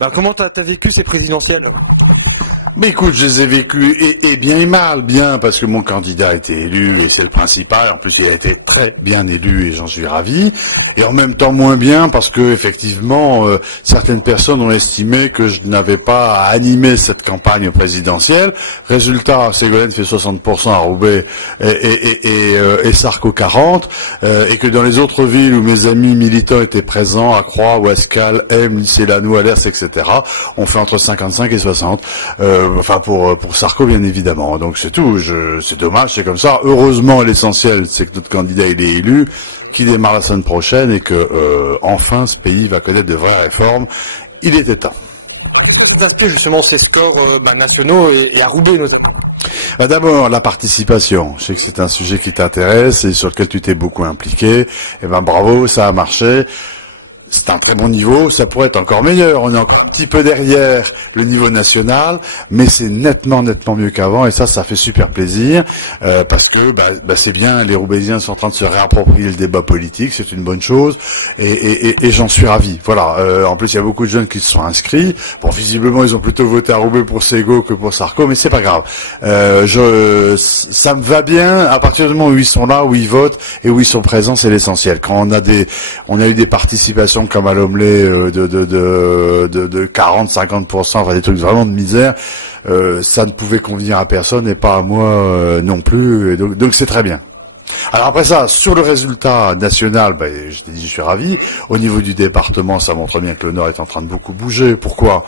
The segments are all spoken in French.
Ben, comment t'as vécu ces présidentielles? Mais écoute, je les ai vécues et bien et mal. Bien parce que mon candidat a été élu et c'est le principal. En plus, il a été très bien élu et j'en suis ravi. Et en même temps moins bien parce que effectivement, certaines personnes ont estimé que je n'avais pas à animer cette campagne présidentielle. Résultat, Ségolène fait 60% à Roubaix et Sarko 40%. Et que dans les autres villes où mes amis militants étaient présents, à Croix, Ouascal, M, Lycée Lannou, Alers, etc., on fait entre 55 et 60. Enfin pour Sarko bien évidemment. Donc c'est tout. C'est dommage, c'est comme ça. Heureusement, l'essentiel c'est que notre candidat il est élu, qu'il démarre la semaine prochaine et que enfin ce pays va connaître de vraies réformes. Il était temps. Vous inspire justement ces scores nationaux et à Roubaix notamment? D'abord, la participation. Je sais que c'est un sujet qui t'intéresse et sur lequel tu t'es beaucoup impliqué. Eh ben bravo, ça a marché. C'est un très bon niveau, ça pourrait être encore meilleur. On est encore un petit peu derrière le niveau national, mais c'est nettement mieux qu'avant, et ça fait super plaisir, parce que c'est bien, les Roubaisiens sont en train de se réapproprier le débat politique, c'est une bonne chose, et j'en suis ravi. Voilà. En plus, il y a beaucoup de jeunes qui se sont inscrits. Bon, visiblement, ils ont plutôt voté à Roubaix pour Ségo que pour Sarko, mais c'est pas grave. Ça me va bien à partir du moment où ils sont là, où ils votent et où ils sont présents, c'est l'essentiel. Quand on a eu des participations comme à l'Omelay de 40-50%, enfin des trucs vraiment de misère, ça ne pouvait convenir à personne et pas à moi non plus, et donc c'est très bien. Alors après ça, sur le résultat national, je t'ai dit, je suis ravi. Au niveau du département, ça montre bien que le Nord est en train de beaucoup bouger. Pourquoi?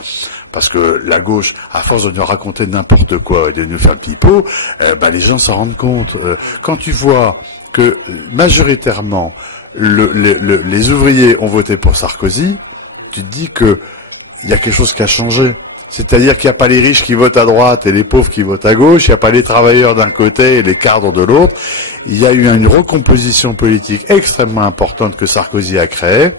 Parce que la gauche, à force de nous raconter n'importe quoi et de nous faire le pipeau, les gens s'en rendent compte. Quand tu vois que majoritairement les ouvriers ont voté pour Sarkozy, tu te dis que il y a quelque chose qui a changé. C'est-à-dire qu'il n'y a pas les riches qui votent à droite et les pauvres qui votent à gauche, il n'y a pas les travailleurs d'un côté et les cadres de l'autre. Il y a eu une recomposition politique extrêmement importante que Sarkozy a créée,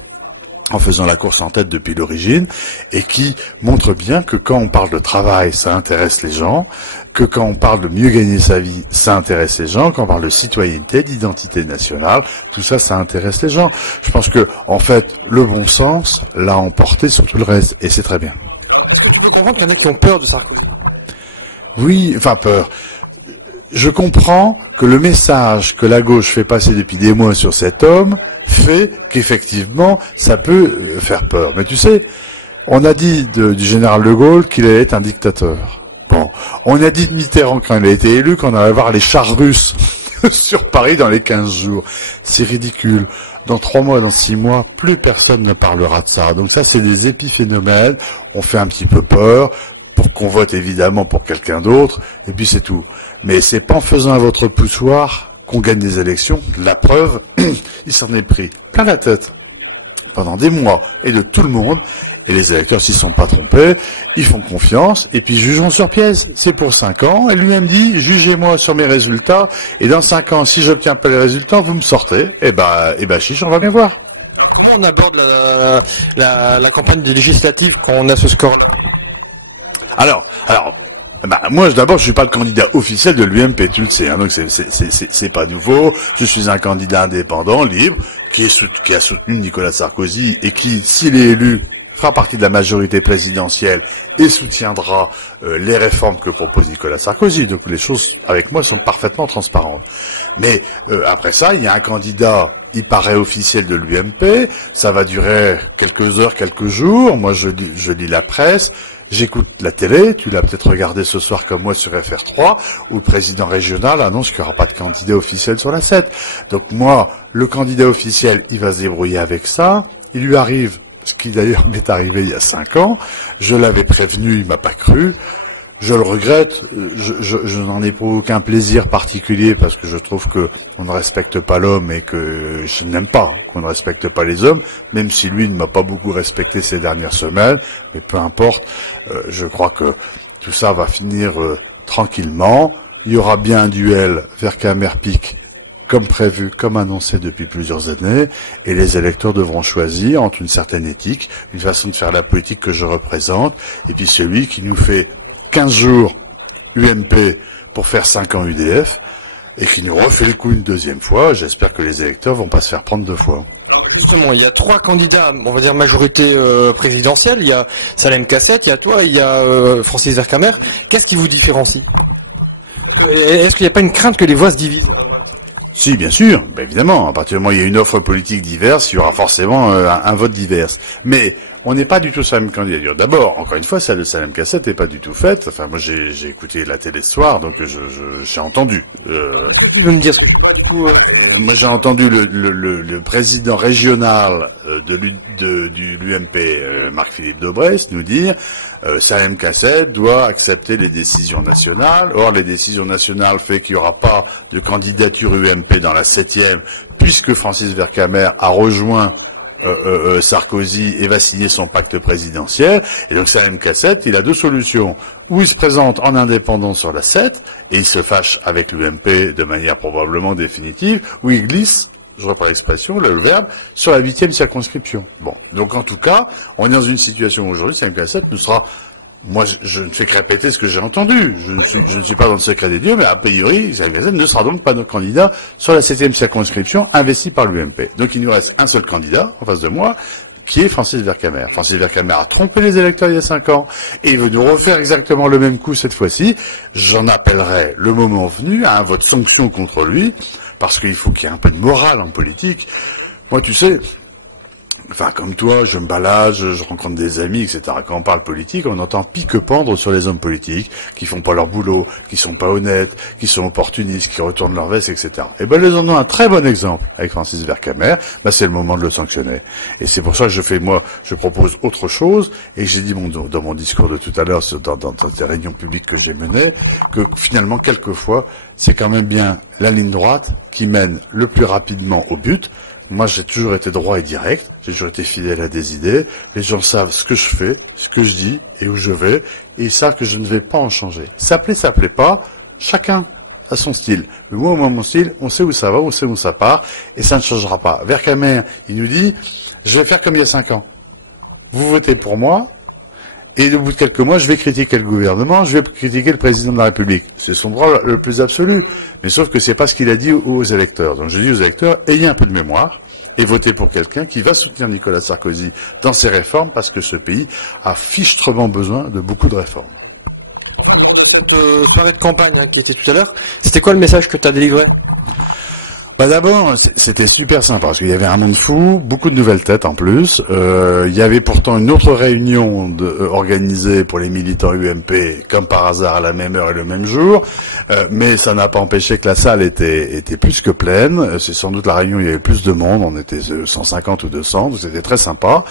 en faisant la course en tête depuis l'origine, et qui montre bien que quand on parle de travail, ça intéresse les gens, que quand on parle de mieux gagner sa vie, ça intéresse les gens, quand on parle de citoyenneté, d'identité nationale, tout ça, ça intéresse les gens. Je pense que, en fait, le bon sens l'a emporté sur tout le reste, et c'est très bien. Je peux comprendre qu'il y en a qui ont peur de Sarkozy. Oui, enfin peur. Je comprends que le message que la gauche fait passer depuis des mois sur cet homme fait qu'effectivement, ça peut faire peur. Mais tu sais, on a dit du général de Gaulle qu'il allait être un dictateur. Bon, on a dit de Mitterrand quand il a été élu qu'on allait voir les chars russes sur Paris dans les 15 jours. C'est ridicule. Dans 3 mois, dans 6 mois, plus personne ne parlera de ça. Donc ça, c'est des épiphénomènes. On fait un petit peu peur pour qu'on vote évidemment pour quelqu'un d'autre, et puis c'est tout. Mais c'est pas en faisant à votre poussoir qu'on gagne des élections. La preuve, il s'en est pris plein la tête pendant des mois, et de tout le monde, et les électeurs s'y sont pas trompés, ils font confiance, et puis jugeons sur pièce. C'est pour 5 ans, et lui-même dit, jugez-moi sur mes résultats, et dans 5 ans, si j'obtiens pas les résultats, vous me sortez, et chiche, on va bien voir. Comment on aborde la campagne des législatives quand on a ce score? Alors, moi, d'abord, je suis pas le candidat officiel de l'UMP, tu le sais, hein, donc c'est pas nouveau. Je suis un candidat indépendant, libre, qui a soutenu Nicolas Sarkozy et qui, s'il est élu, fera partie de la majorité présidentielle et soutiendra les réformes que propose Nicolas Sarkozy. Donc les choses, avec moi, sont parfaitement transparentes. Mais après ça, il y a un candidat, il paraît officiel de l'UMP, ça va durer quelques heures, quelques jours. Moi, je lis la presse, j'écoute la télé, tu l'as peut-être regardé ce soir comme moi sur FR3, où le président régional annonce qu'il n'y aura pas de candidat officiel sur la 7. Donc moi, le candidat officiel, il va se débrouiller avec ça, il lui arrive ce qui d'ailleurs m'est arrivé il y a 5 ans, je l'avais prévenu, il m'a pas cru, je le regrette, je n'en ai pour aucun plaisir particulier parce que je trouve que on ne respecte pas l'homme et que je n'aime pas qu'on ne respecte pas les hommes, même si lui ne m'a pas beaucoup respecté ces dernières semaines, mais peu importe, je crois que tout ça va finir tranquillement, il y aura bien un duel vers Camerpic comme prévu, comme annoncé depuis plusieurs années, et les électeurs devront choisir entre une certaine éthique, une façon de faire la politique que je représente, et puis celui qui nous fait 15 jours UMP pour faire 5 ans UDF, et qui nous refait le coup une deuxième fois. J'espère que les électeurs vont pas se faire prendre 2 fois. Justement, il y a 3 candidats, on va dire majorité présidentielle. Il y a Salem Cassette, il y a toi, il y a Francis Vercamer. Qu'est-ce qui vous différencie? Est-ce qu'il n'y a pas une crainte que les voix se divisent? Si, bien sûr, ben évidemment. À partir du moment où il y a une offre politique diverse, il y aura forcément un vote divers. Mais on n'est pas du tout sur la même candidature. D'abord, encore une fois, celle de Salem Cassette n'est pas du tout faite. Enfin, moi, j'ai écouté la télé ce soir, donc j'ai entendu. Vous pouvez me dire Moi, j'ai entendu le président régional du l'UMP, Marc-Philippe Daubresse, nous dire Salem Cassette doit accepter les décisions nationales. Or, les décisions nationales fait qu'il n'y aura pas de candidature UMP dans la 7e, puisque Francis Vercamer a rejoint Sarkozy et va signer son pacte présidentiel. Et donc Salem Cassette, il a 2 solutions. Ou il se présente en indépendant sur la 7, et il se fâche avec l'UMP de manière probablement définitive, ou il glisse, je reprends l'expression, le verbe, sur la 8e circonscription. Bon. Donc en tout cas, on est dans une situation où aujourd'hui, Salem Cassette nous sera... Moi, je ne fais que répéter ce que j'ai entendu. Je ne suis pas dans le secret des dieux, mais a priori, Salem Cassette ne sera donc pas notre candidat sur la 7e circonscription investie par l'UMP. Donc il nous reste un seul candidat en face de moi, qui est Francis Vercamer. Francis Vercamer a trompé les électeurs il y a 5 ans, et il veut nous refaire exactement le même coup cette fois-ci. J'en appellerai le moment venu à un vote sanction contre lui, parce qu'il faut qu'il y ait un peu de morale en politique. Moi, tu sais... Enfin, comme toi, je me balade, je rencontre des amis, etc. Quand on parle politique, on entend pique-pendre sur les hommes politiques, qui font pas leur boulot, qui sont pas honnêtes, qui sont opportunistes, qui retournent leur veste, etc. Et ben, les en ont un très bon exemple avec Francis Vercamer. Ben, c'est le moment de le sanctionner. Et c'est pour ça que je propose autre chose, et j'ai dit dans mon discours de tout à l'heure, dans ces réunions publiques que j'ai menées, que finalement, quelquefois, c'est quand même bien la ligne droite qui mène le plus rapidement au but. Moi, j'ai toujours été droit et direct, j'ai toujours été fidèle à des idées, les gens savent ce que je fais, ce que je dis et où je vais, et ils savent que je ne vais pas en changer. Ça plaît pas, chacun a son style. Mais moi, mon style, on sait où ça va, on sait où ça part, et ça ne changera pas. Vercamer, il nous dit, je vais faire comme il y a 5 ans. Vous votez pour moi, et au bout de quelques mois, je vais critiquer le gouvernement, je vais critiquer le président de la République. C'est son droit le plus absolu. Mais sauf que c'est pas ce qu'il a dit aux électeurs. Donc je dis aux électeurs, ayez un peu de mémoire et votez pour quelqu'un qui va soutenir Nicolas Sarkozy dans ses réformes, parce que ce pays a fichtrement besoin de beaucoup de réformes. Soirée de campagne qui était tout à l'heure, c'était quoi le message que tu as délivré? Bah d'abord, c'était super sympa, parce qu'il y avait un monde fou, beaucoup de nouvelles têtes en plus. Il y avait pourtant une autre réunion organisée pour les militants UMP, comme par hasard à la même heure et le même jour, mais ça n'a pas empêché que la salle était plus que pleine. C'est sans doute la réunion où il y avait plus de monde, on était 150 ou 200, donc c'était très sympa.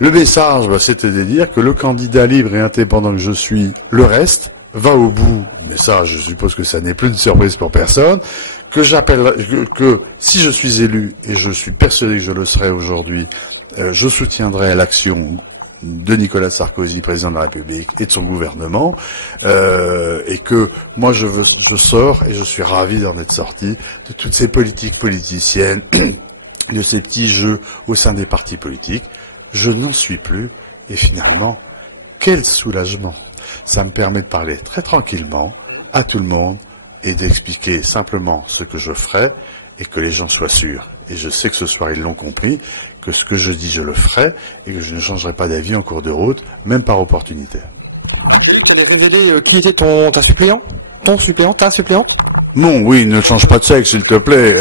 Le message, c'était de dire que le candidat libre et indépendant que je suis, le reste, va au bout, mais ça, je suppose que ça n'est plus une surprise pour personne, que si je suis élu, et je suis persuadé que je le serai aujourd'hui, je soutiendrai l'action de Nicolas Sarkozy, président de la République, et de son gouvernement, et que moi je sors, et je suis ravi d'en être sorti, de toutes ces politiques politiciennes, de ces petits jeux au sein des partis politiques. Je n'en suis plus, et finalement, quel soulagement! Ça me permet de parler très tranquillement à tout le monde et d'expliquer simplement ce que je ferai et que les gens soient sûrs. Et je sais que ce soir ils l'ont compris, que ce que je dis je le ferai et que je ne changerai pas d'avis en cours de route, même par opportunité. Qui était ta suppléant? Ta suppléant? Non, oui, ne change pas de sexe, s'il te plaît.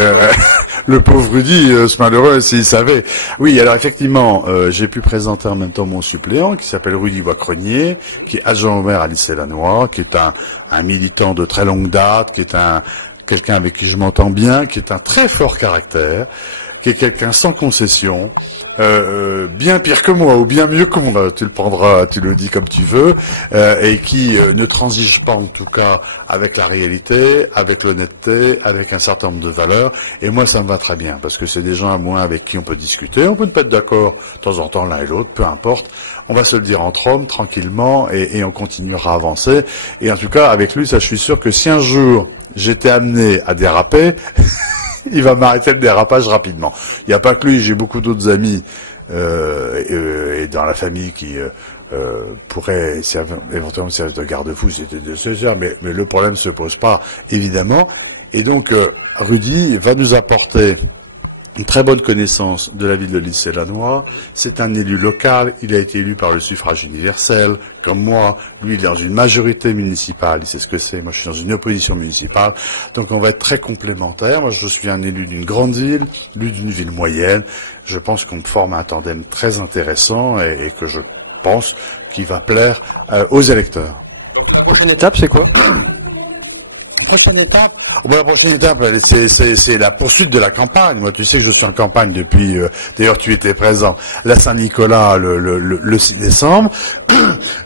Le pauvre Rudy, ce malheureux, s'il savait. Oui, alors effectivement, j'ai pu présenter en même temps mon suppléant, qui s'appelle Rudy Wacrenier, qui est adjoint au maire à Lycée-Lannoy, qui est un militant de très longue date, qui est quelqu'un avec qui je m'entends bien, qui est un très fort caractère, qui est quelqu'un sans concession, bien pire que moi ou bien mieux que moi, tu le prendras, tu le dis comme tu veux, et qui ne transige pas en tout cas avec la réalité, avec l'honnêteté, avec un certain nombre de valeurs, et moi ça me va très bien, parce que c'est des gens à moi avec qui on peut discuter, on peut ne pas être d'accord de temps en temps l'un et l'autre, peu importe, on va se le dire entre hommes, tranquillement, et on continuera à avancer, et en tout cas avec lui, ça je suis sûr que si un jour j'étais amené à déraper, il va m'arrêter le dérapage rapidement. Il n'y a pas que lui, j'ai beaucoup d'autres amis et dans la famille qui pourraient éventuellement servir de garde-fou, c'était nécessaire, mais le problème ne se pose pas, évidemment. Et donc, Rudy va nous apporter une très bonne connaissance de la ville de Lys-et-Lannoy. C'est un élu local, il a été élu par le suffrage universel, comme moi. Lui, il est dans une majorité municipale, il sait ce que c'est. Moi, je suis dans une opposition municipale. Donc, on va être très complémentaires. Moi, je suis un élu d'une grande ville, lui d'une ville moyenne. Je pense qu'on forme un tandem très intéressant et que je pense qu'il va plaire aux électeurs. La prochaine étape, c'est quoi? La prochaine étape, c'est la poursuite de la campagne. Moi, tu sais que je suis en campagne depuis, d'ailleurs, tu étais présent, la Saint-Nicolas le 6 décembre.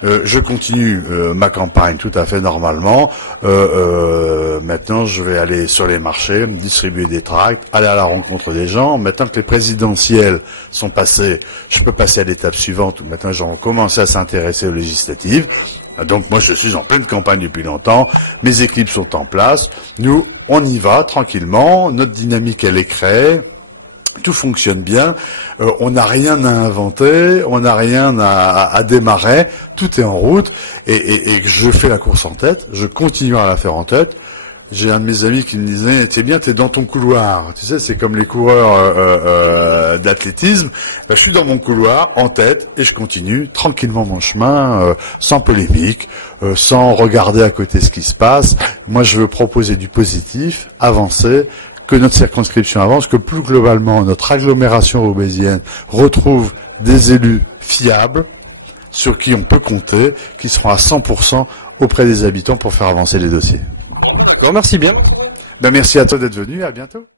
Je continue ma campagne tout à fait normalement. Maintenant, je vais aller sur les marchés, distribuer des tracts, aller à la rencontre des gens. Maintenant que les présidentielles sont passées, je peux passer à l'étape suivante où maintenant, j'en commence à s'intéresser aux législatives. Donc moi je suis en pleine campagne depuis longtemps, mes équipes sont en place, nous on y va tranquillement, notre dynamique elle est créée, tout fonctionne bien, on n'a rien à inventer, on n'a rien à démarrer, tout est en route et je fais la course en tête, je continue à la faire en tête. J'ai un de mes amis qui me disait, t'es bien, t'es dans ton couloir. Tu sais, c'est comme les coureurs d'athlétisme. Ben, je suis dans mon couloir, en tête, et je continue tranquillement mon chemin, sans polémique, sans regarder à côté ce qui se passe. Moi, je veux proposer du positif, avancer, que notre circonscription avance, que plus globalement, notre agglomération roubaisienne retrouve des élus fiables, sur qui on peut compter, qui seront à 100% auprès des habitants pour faire avancer les dossiers. Je vous remercie bien. Ben merci à toi d'être venu, à bientôt.